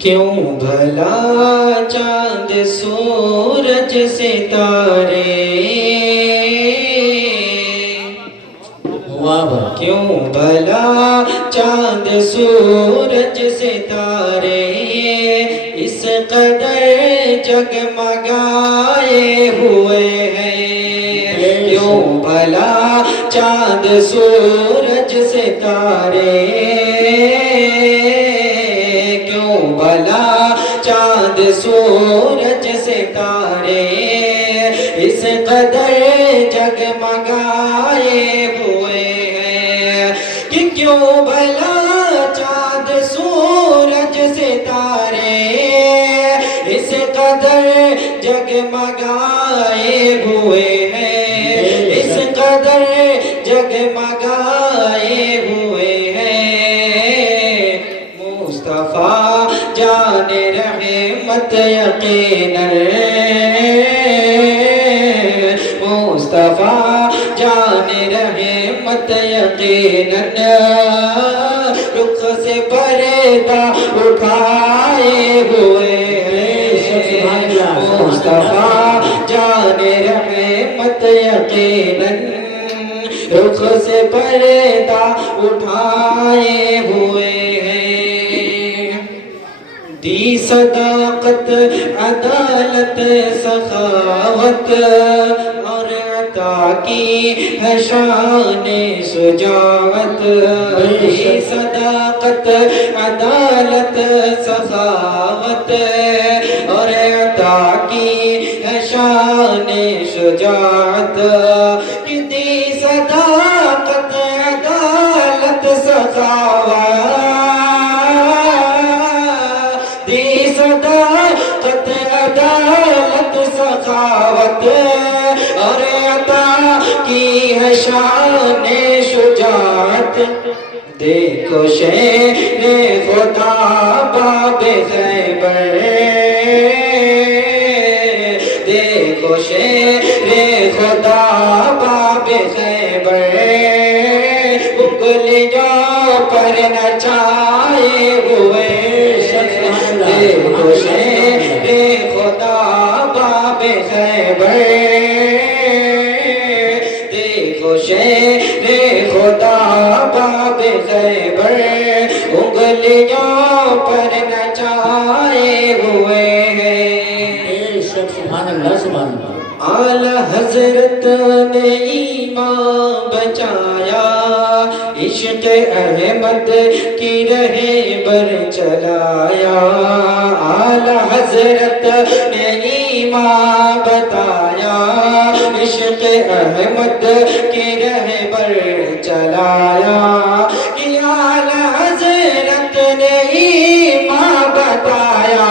کیوں بھلا چاند سورج ستارے، کیوں بھلا چاند سورج ستارے اس قدر جگمگائے ہوئے ہیں، کیوں بھلا چاند سورج ستارے، کیوں بھلا چاند سورج ستارے اس قدر جگمگائے ہوئے ہیں، کہ کیوں بھلا چاند سورج ستارے اس قدر جگمگائے ہوئے ہیں، اس قدر جگمگائے ہوئے ہیں۔ مصطفیٰ جان رحمت یقیناً، مصطفیٰ جان رحمت یقیناً رخ سے پردہ اٹھائے ہوئے ہیں، مصطفیٰ جان رحمت یقیناً رخ سے پردہ اٹھائے ہوئے ہیں۔ دی صداقت عدالت سخاوت اور عطا کی ہے شان شجاعت، دی صداقت عدالت سخاوت اور عطا کی ہے شان شجاعت، کہ دی صداقت عدالت سخاوت، دی صداقت عدالت سخاوت اور عطا کی ہے شان شجاعت، دیکھو شیر خدا باب خیبر، دیکھو شیر خدا باب خیبر انگلیوں پر نچائے ہوئے، دیکھو شیر خدا باب خیبر، دیکھو شیر خدا باب خیبر انگلیوں پر نچائے ہوئے ہیں۔ سبحان اللہ سبحان اللہ۔ اعلیٰ حضرت نے ایمان بچایا، عشق احمد کی راہ پر چلایا، اعلیٰ حضرت نے ایمان بتایا، عشق احمد کی راہ پر چلایا، کہ اعلیٰ حضرت نے ایمان بتایا،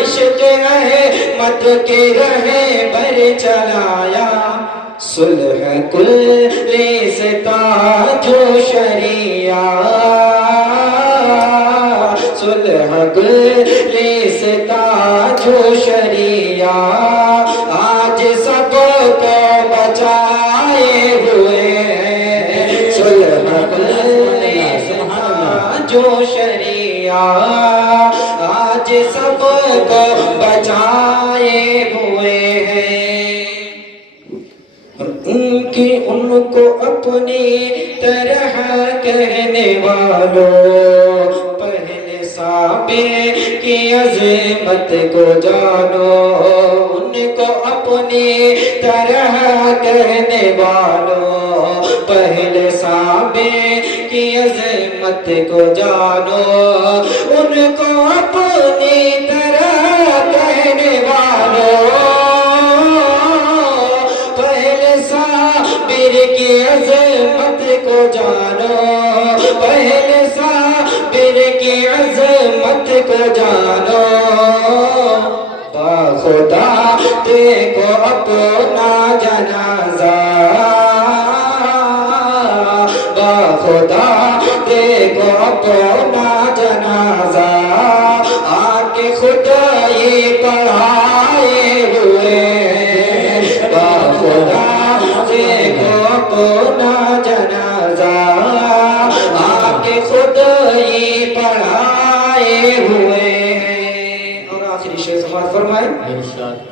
عشق احمد کی راہ پر چلایا، صلح کل سے تاج و شریعت، صلح کل سے تاج و شریعت آج سب کو بچائے ہوئے ہیں، صلح کل سے تاج و شریعت آج سب کو بچائے ہوئے ہیں۔ ان کو اپنی طرح کہنے والوں، پہلے صابر کی عظمت کو جانو، ان کو اپنی طرح کہنے والوں، پہلے صابر کی عظمت کو جانو، ان کو اپنی طرح کہنے والوں، صابر کی عظمت کو جانو، پہلے صابر کی عظمت کو جانو، باخدا دیکھو اپنا جنازہ، باخدا دیکھو اپنا جنازہ آکے خدائی پڑھائے ہوئے ہیں، باخدا دیکھو اپنا جنازہ آکے خود ہی پڑھائے ہوئے ہیں. اور آخری شعر سماعت فرمائیں. ارشاد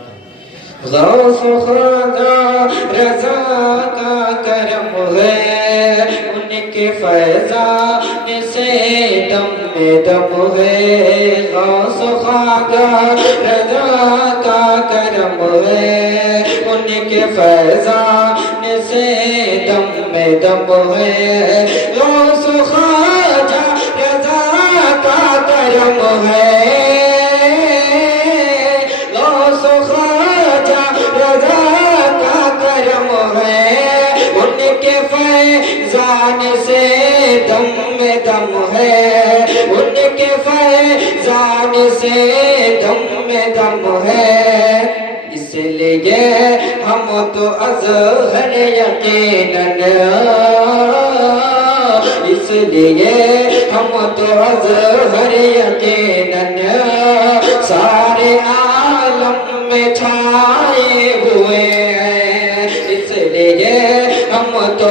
غوث خدا رضا کا کرم ہے ان کے فیضان سے دم میں دم ہے. غوث خدا رضا کا کرم ہے ان کے فیضان سے دم میں دم ہے. غوث خواجہ رضا کا کرم ہے. غوث خواجہ رضا کا کرم ہے ان کے فیضان سے دم میں دم ہے. ان کے فیضان سے دم میں دم ہے. اس لیے ہم تو اظہر یقیناً اس لیے ہم تو اظہر یقیناً سارے عالم میں چھائے ہوئے ہیں. اس لیے ہم تو